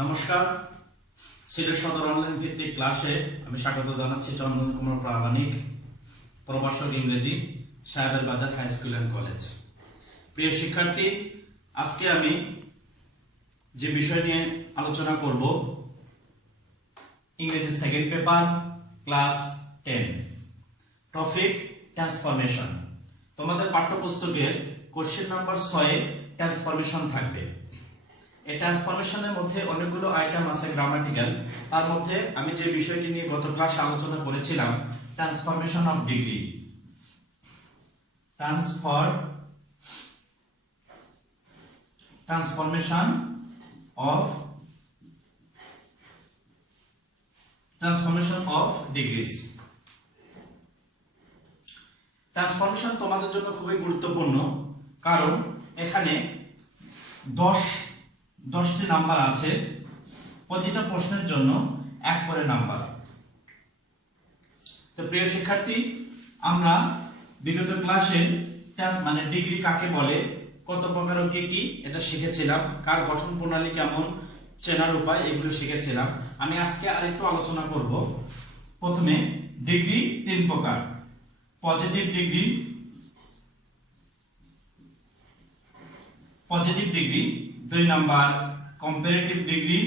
নমস্কার, সিলেট সদর অনলাইন ভিত্তিক ক্লাসে আমি স্বাগত জানাচ্ছি চন্দন কুমার প্রামাণিক, প্রভাষক ইংরেজি, সাহেবের বাজার হাই স্কুল অ্যান্ড কলেজ। প্রিয় শিক্ষার্থী, আজকে আমি যে বিষয় নিয়ে আলোচনা করব, ইংরেজি second paper, class 10, topic transformation. তোমাদের পাঠ্যপুস্তকের কোশ্চেন নাম্বার 6 ট্রান্সফরমেশন থাকবে। এই ট্রান্সফরমেশনের মধ্যে অনেকগুলো আইটেম আছে গ্রামাটিক্যাল। তার মধ্যে আমি যে বিষয়টি নিয়ে গত ক্লাসে আলোচনা করেছিলাম, transformation of degree. Transformation of degrees. Transformation তোমাদের জন্য খুবই গুরুত্বপূর্ণ, কারণ এখানে 10টি নাম্বার আছে, প্রতিটা প্রশ্নের জন্য 1 করে নাম্বার। তো প্রিয় শিক্ষার্থী, আমরা বিগত ক্লাসে ডিগ্রি কাকে বলে, কত প্রকার ও কি এটা শিখেছিলাম, কার গঠন প্রণালী কেমন, চেনার উপায়, এগুলো শিখেছিলাম। আমি আজকে আরেকটু আলোচনা করব। প্রথমে ডিগ্রি 3 প্রকার: positive degree, 2 number comparative degree,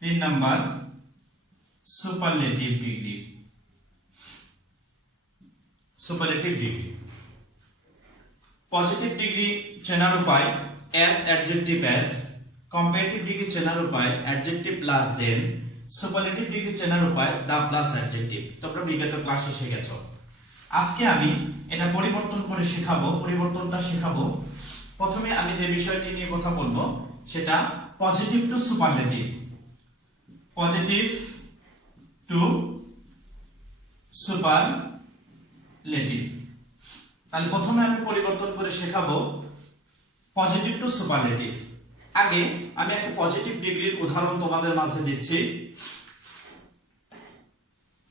3 number superlative degree. Positive degree চেনার উপায়: S adjective S, comparative degree চেনার উপায় অ্যাডজেক্টিভ প্লাস দেন, সুপারলেটিভ ডিগ্রি চেনার উপায় দা প্লাস অ্যাডজেক্টিভ। তোমরা বিগত ক্লাসে শিখেছো। আজকে আমি এটা পরিবর্তনটা শেখাবো। প্রথমে আমি যে বিষয়টি নিয়ে কথা বলবো সেটা পজিটিভ টু সুপারলেটিভ। তাহলে প্রথমে আমি পরিবর্তন করে শেখাবো পজিটিভ টু সুপারলেটিভ। আগে আমি একটা পজিটিভ ডিগ্রির উদাহরণ তোমাদের মাঝে দিচ্ছি।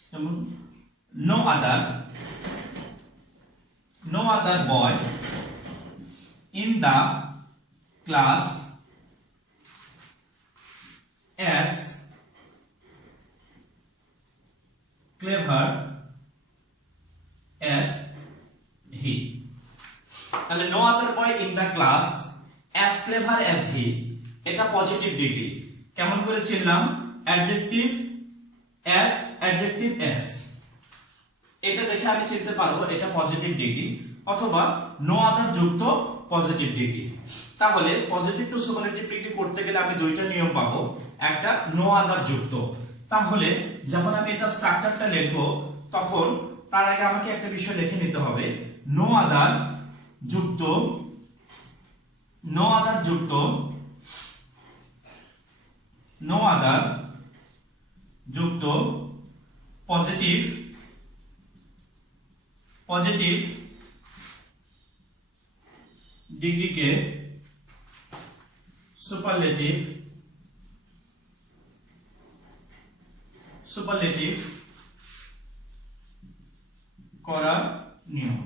যেমন no other boy in the class as clever as he। তাহলে no other boy in the class as clever as he, এটা পজিটিভ ডিগ্রি। কেমন করে চিনলাম? অ্যাডজেক্টিভ as, এটা দেখে আমি চিনতে পারবো এটা পজিটিভ ডিগ্রি, অথবা নো আদার যুক্ত পজিটিভ ডিগ্রি। তাহলে পজিটিভ টু সুপারলেটিভ ডিগ্রি করতে গেলে আমি 2টা নিয়ম পাবো। একটা নো আদার যুক্ত। তাহলে যখন আমি এটা স্ট্রাকচারটা লিখবো, তখন তার আগে আমাকে একটা বিষয় লিখে নিতে হবে। নো আদার যুক্ত পজিটিভ ডিগ্রিকে সুপারলেটিভ করার নিয়ম।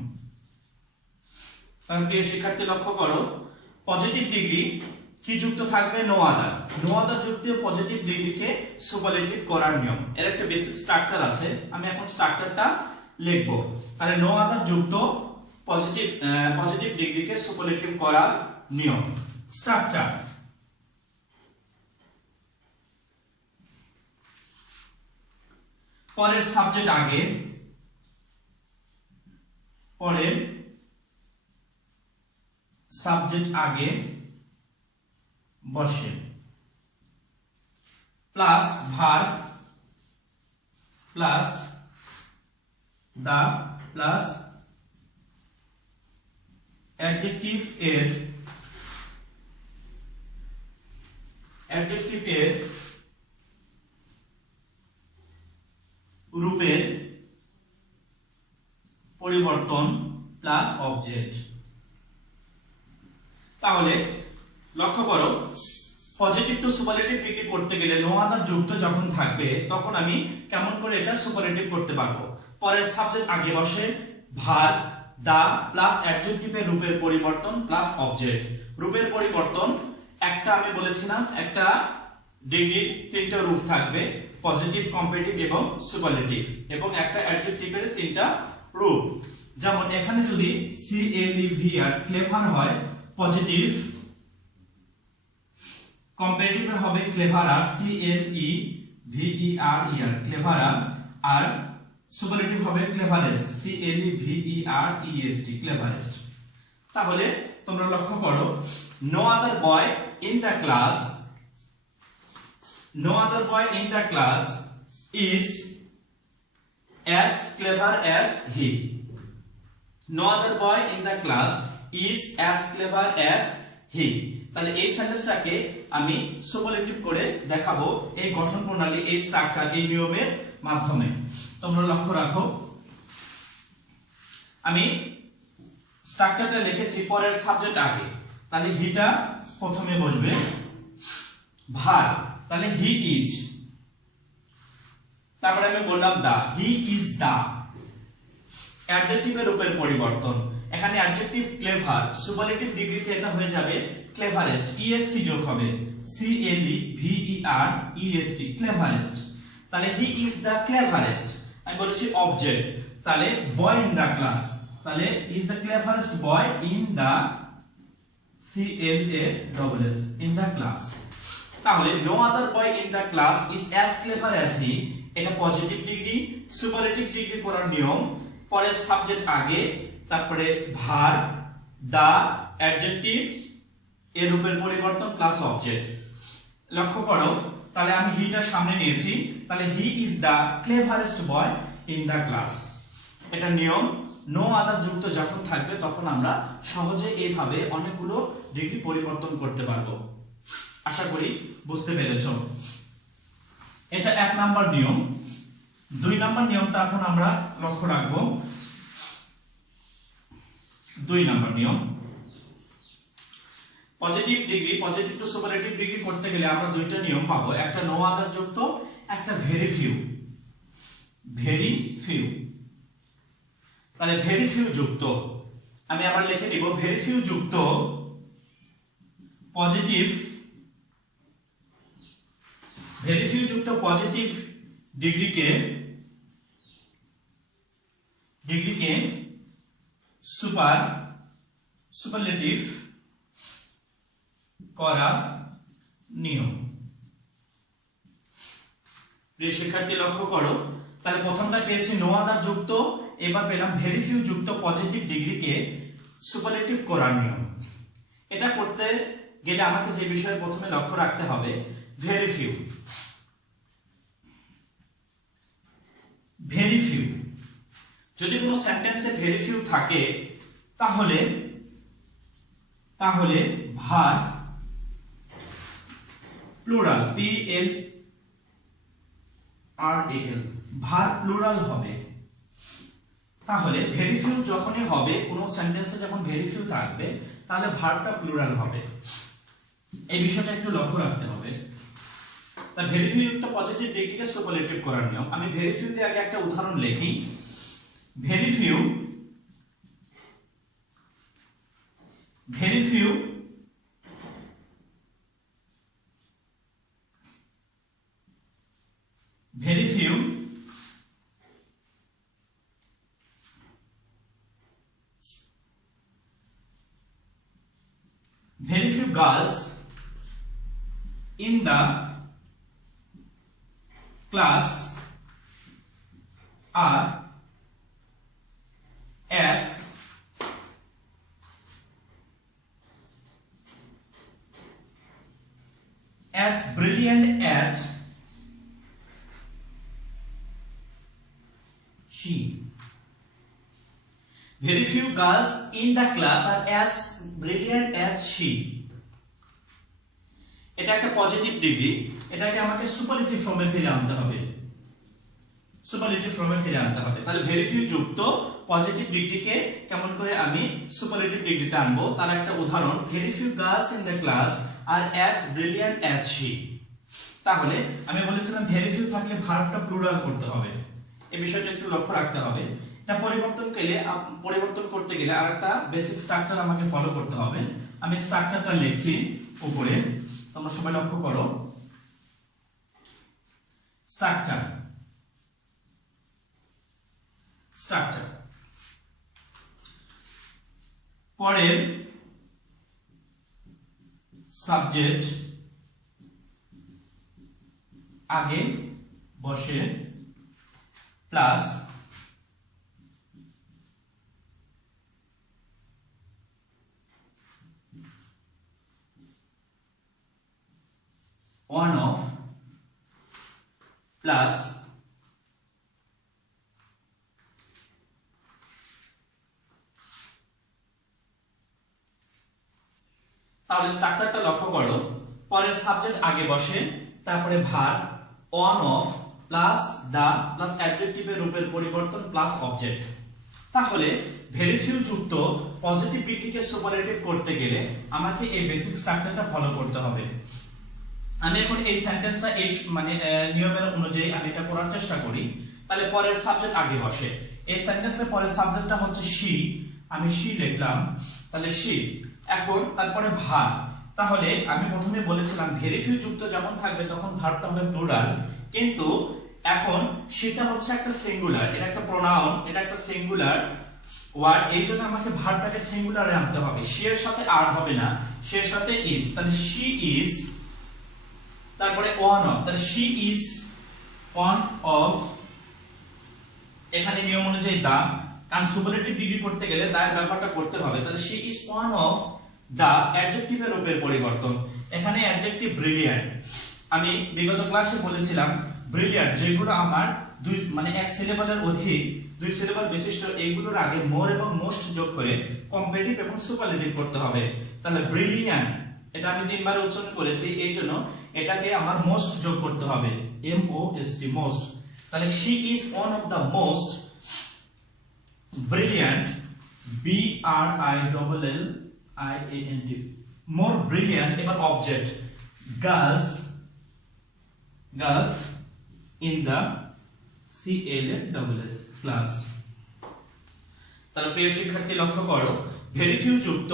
তাহলে প্রিয় শিক্ষার্থী, লক্ষ্য করো, পজিটিভ ডিগ্রি কি যুক্ত থাকবে? নো আদার যুক্ত পজিটিভ ডিগ্রিকে সুপারলেটিভ করার নিয়ম। এর একটা বেসিক স্ট্রাকচার আছে, আমি এখন স্ট্রাকচারটা লিখবো। তাহলে নো আদার যুক্ত পজিটিভ ডিগ্রিকে সুপারলেটিভ করার নিয়ম। স্ট্রাকচার: পরের সাবজেক্ট আগে বসে, plus verb plus the plus adjective এর রূপের পরিবর্তন প্লাস অবজেক্ট। তাহলে লক্ষ্য করো, পজিটিভ টু সুপারলেটিভ ডিগ্রি করতে গেলে নো আদার যুক্ত যখন থাকবে, তখন আমি কেমন করে এটা সুপারলেটিভ করতে পারবো? পরের সাবজেক্ট আগে বসে, ভার্ব দা প্লাস অ্যাডজেক্টিভের রূপের পরিবর্তন প্লাস অবজেক্ট। রূপের পরিবর্তন একটা আমি বলেছিলাম একটা ডিগ্রির তিনটা রূপ থাকবে, পজিটিভ, কম্পারেটিভ এবং সুপারলেটিভ, এবং একটা অ্যাডজেক্টিভের তিনটা রূপ। যেমন এখানে যদি CLEVR ক্লেভার হয় পজিটিভ, কম্পারেটিভ হবে ক্লেভারার CLEVER ক্লেভারার, আর সুপারলেটিভ হবে ক্লেভারেস্ট CLEVEREST ক্লেভারেস্ট। তাহলে তোমরা লক্ষ্য করো, no other boy in the class, no other boy in the class is as clever as he. No other boy in the class is as clever as he. তাহলে এই সেন্টেন্সটাকে আমি superlative করে দেখাবো এই গঠন প্রণালী, এই স্ট্রাকচার, এই নিয়মের মাধ্যমে। তোমরা লক্ষ্য রাখো, আমি স্ট্রাকচারটা লিখেছি পরের সাবজেক্ট আগে, তাহলে হিটা প্রথমে বসবে, ভার, তাহলে হি ইজ, তারপরে আমি বললাম দা, হি ইজ দা। অ্যাডজেক্টিভের রূপের পরিবর্তন, এখানে অ্যাডজেক্টিভ ক্লেভার, সুপারলেটিভ ডিগ্রিতে এটা হয়ে যাবে ক্লেভারেস্ট, EST যোগ হবে CLEVEREST ক্লেভারেস্ট। তাহলে হি ইজ দা ক্লেভারেস্ট। আমি বলেছি অবজেক্ট, তাহলে বয় ইন দা ক্লাস, তাহলে is the cleverest boy in the CLASS in the class. তাহলে no other boy in the class is as clever as he, এটা positive degree. Superlative degree করার নিয়ম, পরের subject আগে, তারপরে ভার, দা, অ্যাডজেক্টিভ এর রূপের পরিবর্তন প্লাস অবজেক্ট। লক্ষ্য করো, তাহলে আমি হিটা সামনে নিয়েছি, তাহলে he is the cleverest boy in the class. এটা নিয়ম, নো আদার যুক্ত যখন থাকবে তখন আমরা সহজে এইভাবে অনেকগুলো ডিগ্রি পরিবর্তন করতে পারবো। আশা করি বুঝতে পেরেছ। এটা 1 নাম্বার নিয়ম। 2 নাম্বার নিয়মটা এখন আমরা লক্ষ্য রাখবো। 2 নাম্বার নিয়ম, positive degree, positive two superlative degree করতে গেলে আমরা দুইটা নিয়ম পাবো, একটা নো আদার যুক্ত, একটা ভেরি ফিউ। ভেরি ফিউ, তাহলে ভেরি ফিউ যুক্ত আমি আবার লিখে দিব, ভেরি ফিউ যুক্ত পজিটিভ, ভেরি ফিউ যুক্ত পজিটিভ ডিগ্রিকে সুপারলেটিভ করা নিয়ম। প্রিয় শিক্ষার্থী লক্ষ্য করো, তাহলে প্রথমটা পেয়েছি নো আদার যুক্ত, এবার পেলাম ভেরি ফিউ যুক্ত পজিটিভ ডিগ্রিকে সুপারলেটিভ করার নিয়ম। এটা করতে গেলে আমাকে যে বিষয়ে প্রথমে লক্ষ্য রাখতে হবে, ভেরি ফিউ। ভেরি ফিউ, যদি কোনো সেন্টেন্সে ভেরি ফিউ থাকে তাহলে ভার প্লুরাল, PLRAL, ভার প্লুরাল হবে। তাহলে ভেরি ফিউ যখনই হবে, কোনো সেন্টেন্সে যখন ভেরি ফিউ থাকবে তাহলে ভার্বটা প্লুরাল হবে। এই বিষয়টা একটু লক্ষ্য রাখতে হবে। তা ভেরি ফিউ যুক্ত পজিটিভ ডিগ্রিকে সুপারলেটিভ করার নিয়ম। আমি ভেরি ফিউতে আগে একটা উদাহরণ লিখি। Very few girls in the class are as brilliant as she. Very few girls in the class are as brilliant as she. এটা একটা পজিটিভ ডিগ্রি, এটাকে আমাকে সুপারলেটিভ ফর্মে ফিরে আনতে হবে। তাহলে ভেরি ফিউ যুক্ত পজিটিভ ডিগ্রিকে কেমন করে আমি সুপারলেটিভ ডিগ্রিতে আনবো, তার একটা উদাহরণ, very few girls in the class are as brilliant as she. তাহলে আমি বলেছিলাম ভেরি ফিউ থাকলে ভার্বটা প্লুরাল করতে হবে, এই বিষয়টা একটু লক্ষ্য রাখতে হবে। এটা পরিবর্তন করতে গেলে আরেকটা বেসিক স্ট্রাকচার আমাকে ফলো করতে হবে। আমি স্ট্রাকচারটা লিখছি উপরে, তোমরা সবাই লক্ষ্য করো। স্ট্রাকচার পরের সাবজেক্ট আগে বসে প্লাস one of প্লাস তাহলে স্ট্রাকচারটা লক্ষ্য করো। পরের সাবজেক্ট আগে বসে, তারপরে verb one of plus the plus অ্যাডজেক্টিভের রূপের পরিবর্তন প্লাস অবজেক্ট। তাহলে ভেরি ফিউ যুক্ত পজিটিভ ডিগ্রিকে সুপারলেটিভ করতে গেলে আমাকে এই বেসিক স্ট্রাকচারটা ফলো করতে হবে। আমি এখন এই সেন্টেন্সটা এই মানে নিয়মের অনুযায়ী আমি এটা করার চেষ্টা করি। তাহলে পরের সাবজেক্ট আগে বসে, এই সেন্টেন্সের পরের সাবজেক্টটা হচ্ছে শি, আমি শি লিখলাম, তাহলে শি। এখন তারপরে ভার, তাহলে আমি প্রথমে বলেছিলাম ভেরি ফিউ যুক্ত যখন থাকবে তখন ভার্বটা হবে প্লুরাল, কিন্তু এখন সেটা হচ্ছে একটা সিঙ্গুলার, এটা একটা প্রোনাউন, এটা একটা সিঙ্গুলার ওয়ার্ড, এই জন্য আমাকে ভার্বটাকে সিঙ্গুলারে আনতে হবে। শি এর সাথে আর হবে না, শি এর সাথে ইজ, তাহলে শি ইজ, তারপরে ওয়ান অফ, তাহলে শি ইজ ওয়ান অফ, এখানে নিয়ম অনুযায়ী দা, কারণ সুপারলেটিভ ডিগ্রি করতে গেলে তার ব্যাপারটা করতে হবে। তাহলে she is one of the অ্যাডজেক্টিভের রূপের পরিবর্তন, এখানে অ্যাডজেক্টিভ ব্রিলিয়ান্ট। আমি বিগত ক্লাসে বলেছিলাম ব্রিলিয়ান্ট যেগুলো আমার দুই মানে এক সিলেবালের অধিক, দুই সিলেবাল বিশিষ্ট, এইগুলোর আগে মোর এবং মোস্ট যোগ করে কম্পারেটিভ এবং সুপারলেটিভ করতে হবে। তাহলে ব্রিলিয়ান্ট এটা আমি তিনবার উচ্চারণ করেছি, এই জন্য এটাকে আমার মোস্ট যোগ করতে হবে, M O S T, most. তাহলে she is one of the most brilliant, B R I double L I A N T, more brilliant. এবার object girls in the C L A double S class. তাহলে প্রিয় শিক্ষার্থী লক্ষ্য করো, very few যুক্ত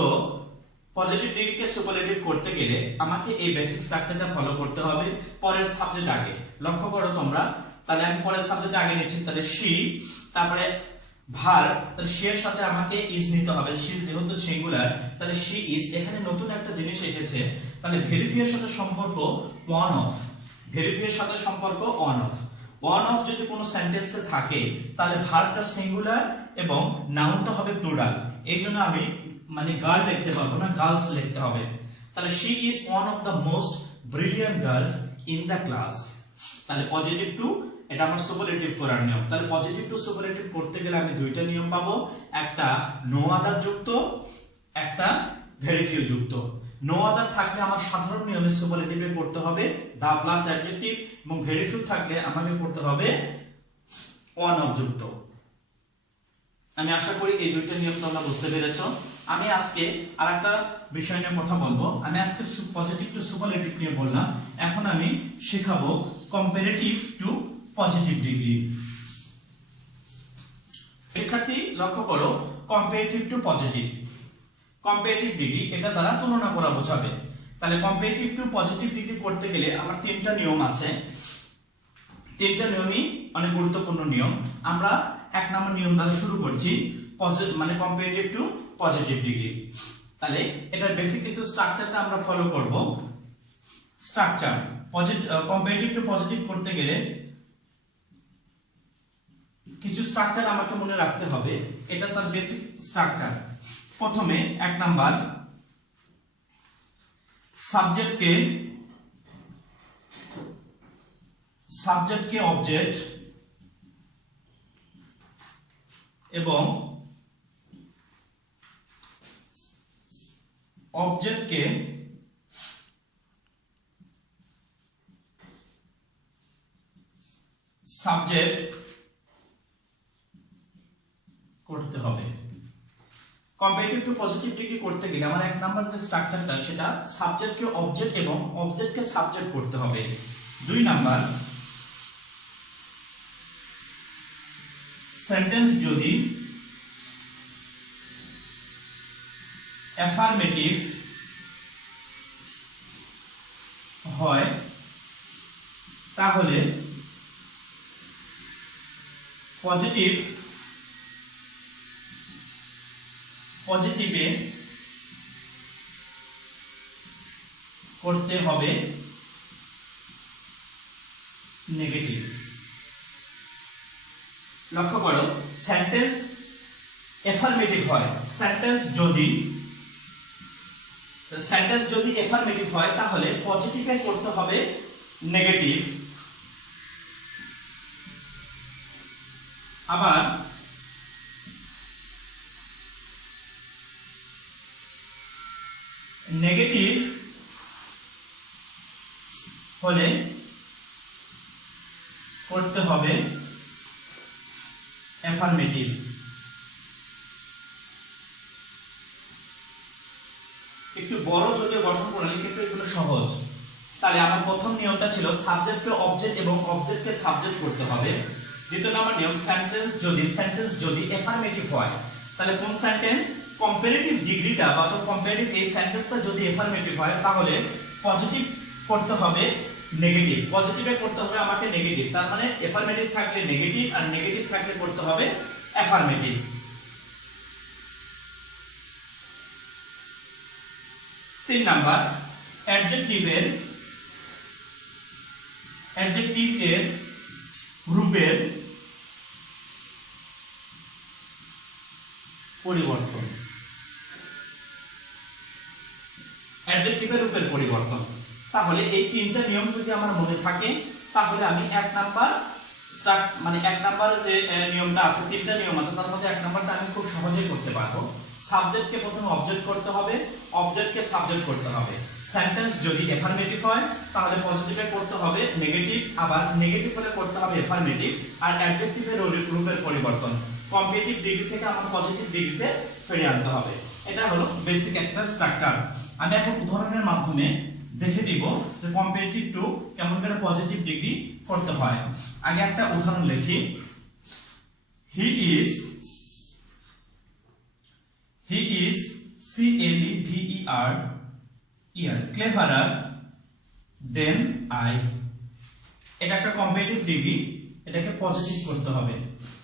positive ডিগ্রিকে superlative করতে গেলে আমাকে এই বেসিক স্ট্রাকচারটা ফলো করতে হবে পরের সাবজেক্ট আগে। লক্ষ্য করো তোমরা, তাহলে আমি পরের সাবজেক্ট আগে নিচ্ছি, তাহলে শি, তারপরে ভার, তাহলে শি এর সাথে আমাকে ইজ নিতে হবে, শি যেহেতু সিঙ্গুলার, তাহলে শি ইজ। এখানে নতুন একটা জিনিস এসেছে, তাহলে ভেরি ফিউ এর সাথে সম্পর্ক ওয়ান অফ, ভেরি ফিউ এর সাথে সম্পর্ক ওয়ান অফ। ওয়ান অফ যদি কোনো সেন্টেন্সে থাকে তাহলে ভার্বটা সিঙ্গুলার এবং নাউনটা হবে প্লুরাল, এই জন্য আমি মানে গার্ল লিখতে পারবো না, গার্লস লিখতে হবে। তাহলে she is one of the most brilliant girls in the class. তাহলে পজিটিভ টু, এটা আমার সুপারলেটিভ করার নিয়ম। তাহলে পজিটিভ টু সুপারলেটিভ করতে গেলে আমি দুইটা নিয়ম পাবো, একটা নো আদার যুক্ত, একটা ভেরি ফিউ যুক্ত। নো আদার থাকলে আমার সাধারণ নিয়মে সুপারলেটিভে করতে হবে দা প্লাস অ্যাডজেক্টিভ, এবং ভেরি ফিউ থাকলে আমাকে করতে হবে ওয়ান অফ যুক্ত। আমি আশা করি এই দুইটা নিয়ম তোমরা বুঝতে পেরেছো। আমি আজকে আরেকটা বিষয় নিয়ে কথা বলবো। আমি আজকে পজিটিভ টু সুপারলেটিভ নিয়ে বললাম, এখন আমি শেখাবো কম্পারেটিভ টু পজিটিভ ডিগ্রি। শিক্ষার্থী লক্ষ্য করো, comparative two positive, comparative degree এটা দ্বারা তুলনা করা বোঝাবে। তাহলে কম্পারেটিভ টু পজিটিভ ডিগ্রি করতে গেলে আমার তিনটা নিয়ম আছে, তিনটা নিয়মই অনেক গুরুত্বপূর্ণ নিয়ম। আমরা এক নম্বর নিয়ম দ্বারা শুরু করছি, মানে কম্পারেটিভ টু পজিটিভ ডিগ্রি। তাহলে এটার বেসিক কিছু স্ট্রাকচারটা আমরা ফলো করব। স্ট্রাকচার কম্পারেটিভ টু পজিটিভ করতে গেলে কিছু স্ট্রাকচার আমাকে মনে রাখতে হবে, এটা তার বেসিক স্ট্রাকচার। প্রথমে এক নাম্বার, সাবজেক্টকে অবজেক্ট এবং অবজেক্টকে সাবজেক্ট করতে হবে। কম্পারেটিভ টু পজিটিভ ডিগ্রি করতে গেলে আমার এক নাম্বার যে স্ট্রাকচারটা, সেটা সাবজেক্টকে অবজেক্ট এবং অবজেক্টকে সাবজেক্ট করতে হবে। দুই নাম্বার, সেন্টেন্স যদি অ্যাফার্মেটিভ হয় তাহলে পজিটিভে করতে হবে নেগেটিভ। লক্ষ্য করো, সেন্টেন্স অ্যাফার্মেটিভ হয়, সেন্টেন্স যদি অ্যাফার্মেটিভ হয় তাহলে পজিটিভে করতে হবে নেগেটিভ। আবার নেগেটিভ হলে করতে হবে অ্যাফার্মেটিভ। একটু বড় যদি গঠন প্রণালী, কিন্তু এগুলো সহজ। তাহলে আমার প্রথম নিয়মটা ছিল সাবজেক্টকে অবজেক্ট এবং অবজেক্টকে সাবজেক্ট করতে হবে। দ্বিতীয় নাম্বার নিয়ম, সেন্টেন্স যদি অ্যাফার্মেটিভ হয় তাহলে কোন সেন্টেন্স কম্পারেটিভ ডিগ্রিটা বা তো কম্পারেটিভ এই সেন্টেন্সটা যদি অ্যাফার্মেটিভ হয় তাহলে পজিটিভ করতে হবে নেগেটিভ। পজিটিভে করতে হবে আমাকে নেগেটিভ, তার মানে অ্যাফার্মেটিভ থাকলে নেগেটিভ আর নেগেটিভ থাকলে করতে হবে অ্যাফার্মেটিভ। তিন নাম্বার, অ্যাডজেক্টিভ এর রূপের পরিবর্তন। অ্যাডজেক্টিভের রূপের পরিবর্তন, তাহলে এই তিনটা নিয়ম যদি আমার মনে থাকে তাহলে আমি এক নাম্বার যে নিয়মটা আছে, তিনটা নিয়ম আছে তার মধ্যে এক নাম্বারটা আমি খুব সহজেই করতে পারবো। সাবজেক্টকে প্রথমে অবজেক্ট করতে হবে, অবজেক্টকে সাবজেক্ট করতে হবে। সেন্টেন্স যদি অ্যাফার্মেটিভ হয় তাহলে পজিটিভে করতে হবে নেগেটিভ, আবার নেগেটিভ হলে করতে হবে অ্যাফার্মেটিভ। আর অ্যাডজেক্টিভের রূপের পরিবর্তন কম্পারেটিভ ডিগ্রি থেকে আমার পজিটিভ ডিগ্রিতে ফিরিয়ে আনতে হবে। এটা হলো বেসিক একটা স্ট্রাকচার। আমি এখন উদাহরণের মাধ্যমে দেখে দিব যে কম্পারেটিভ টু কেমন করে পজিটিভ ডিগ্রি করতে হয়। আগে একটা উদাহরণ লিখি। He is cleverer than I। এটা একটা কম্পারেটিভ ডিগ্রি, এটাকে পজিটিভ করতে হবে।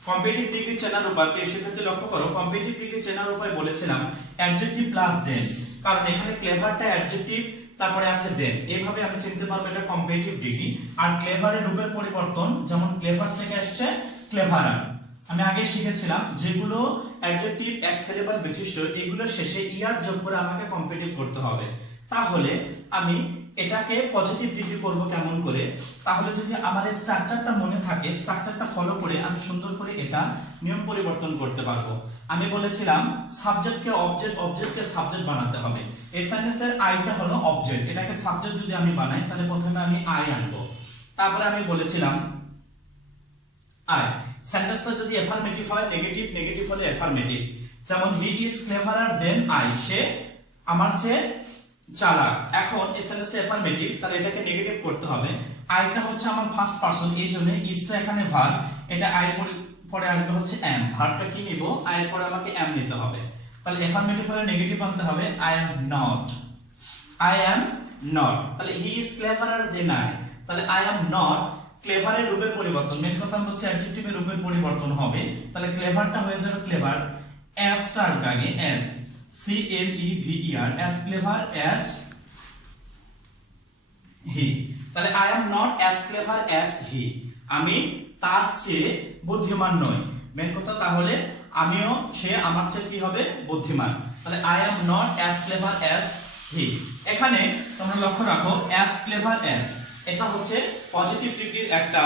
কম্পারেটিভ ডিগ্রি চেনার উপায় সেক্ষেত্রে লক্ষ্য করো, কম্পারেটিভ ডিগ্রি চেনার উপায় বলেছিলাম অ্যাডজেক্টিভ প্লাস দেন, কারণ এখানে ক্লেভারটা অ্যাডজেক্টিভ তারপরে আছে দেন, এইভাবে আমি চিনতে পারবো এটা কম্পারেটিভ ডিগ্রি। আর ক্লেভারের রূপের পরিবর্তন, যেমন ক্লেভার থেকে আসছে ক্লেভারার। আমি আগে শিখেছিলাম যেগুলো অ্যাডজেক্টিভ এক সিলেবল বিশিষ্ট এগুলো শেষে ইয়ার যোগ করে আমাকে কম্পারেটিভ করতে হবে। তাহলে আমি এটাকে পজিটিভ ডিগ্রি করব কেমন করে? তাহলে যদি আমার এই স্ট্রাকচারটা মনে থাকে, স্ট্রাকচারটা ফলো করে আমি সুন্দর করে এটা নিয়ম পরিবর্তন করতে পারবো। আমি বলেছিলাম সাবজেক্টকে অবজেক্ট, অবজেক্টকে সাবজেক্ট বানাতে হবে। এই সেন্টেন্সের আইটা হলো অবজেক্ট, এটাকে সাবজেক্ট যদি আমি বানাই তাহলে প্রথমে আমি আই আনবো। তারপরে আমি বলেছিলাম আই সেন্টেন্সটা যদি অ্যাফার্মেটিভ হয় নেগেটিভ, নেগেটিভ হলে অ্যাফার্মেটিভ। যেমন he is cleverer than I, সে আমার চেয়ে চালাক। এখন এই সেন্টেন্সটা অ্যাফার্মেটিভ, তাহলে এটাকে নেগেটিভ করতে হবে। আইটা হচ্ছে আমার ফার্স্ট পারসন, এই জন্য ইজটা এখানে ভার্ব, এটা আই পরে আসবে হচ্ছে এম। ভার্বটা কি নিব? আই এর পরে আমাকে এম নিতে হবে। তাহলে অ্যাফার্মেটিভ হলে নেগেটিভ আনতে হবে I am not, I am not. তাহলে he is cleverer than I, তাহলে আই এম নট ক্লেভারের রূপের পরিবর্তন। মেন কথা হচ্ছে অ্যাডজেক্টিভের রূপের পরিবর্তন হবে। তাহলে ক্লেভারটা হয়ে যাবে ক্লেভার, এস টা আসবে আগে, S CLEVER, as clever as he। তাহলে I am not as clever as he, আমি তার চেয়ে বুদ্ধিমান নই। মেন কথা তাহলে আমিও সে আমার চেয়ে কি হবে? বুদ্ধিমান। তাহলে I am not as clever as he। এখানে তোমরা লক্ষ্য রাখো as clever as, এটা হচ্ছে পজিটিভ ডিগ্রির একটা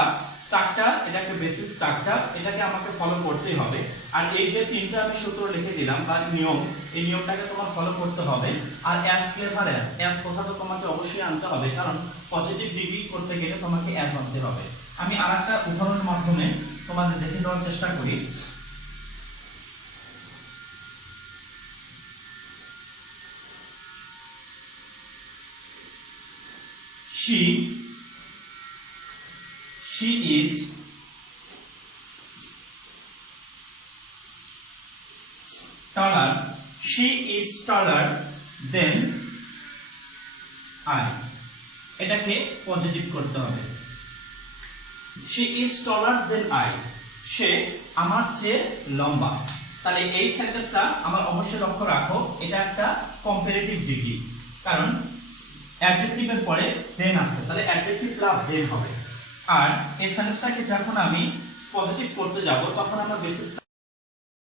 স্ট্রাকচার, এটা একটা বেসিক স্ট্রাকচার, এটাকে আমাকে ফলো করতেই হবে। আর এই যে তিনটা আমি সূত্র লিখে দিলাম তার নিয়ম, এই নিয়মটাকে তোমার ফলো করতে হবে। আর অ্যাজ ক্লেভার অ্যাজ কথাটা তোমাকে অবশ্যই আনতে হবে, কারণ পজিটিভ ডিগ্রি করতে গেলে তোমাকে অ্যাজ আনতে হবে। আমি আরেকটা উদাহরণের মাধ্যমে তোমাদের দেখে দেওয়ার চেষ্টা করি। She is she is taller than I, এটাকে পজিটিভ করতে হবে। she is taller than I, সে আমার চেয়ে লম্বা। তাহলে এই সেন্টেন্সটা আমার অবশ্যই লক্ষ্য রাখো, এটা একটা কম্পারেটিভ ডিগ্রি, কারণ অ্যাডজেক্টিভের পরে দেন আছে, তাহলে অ্যাডজেক্টিভ প্লাস দেন হবে। আর এই সেন্টেন্সটাকে যখন আমি পজিটিভ করতে যাব তখন আমরা বেসিক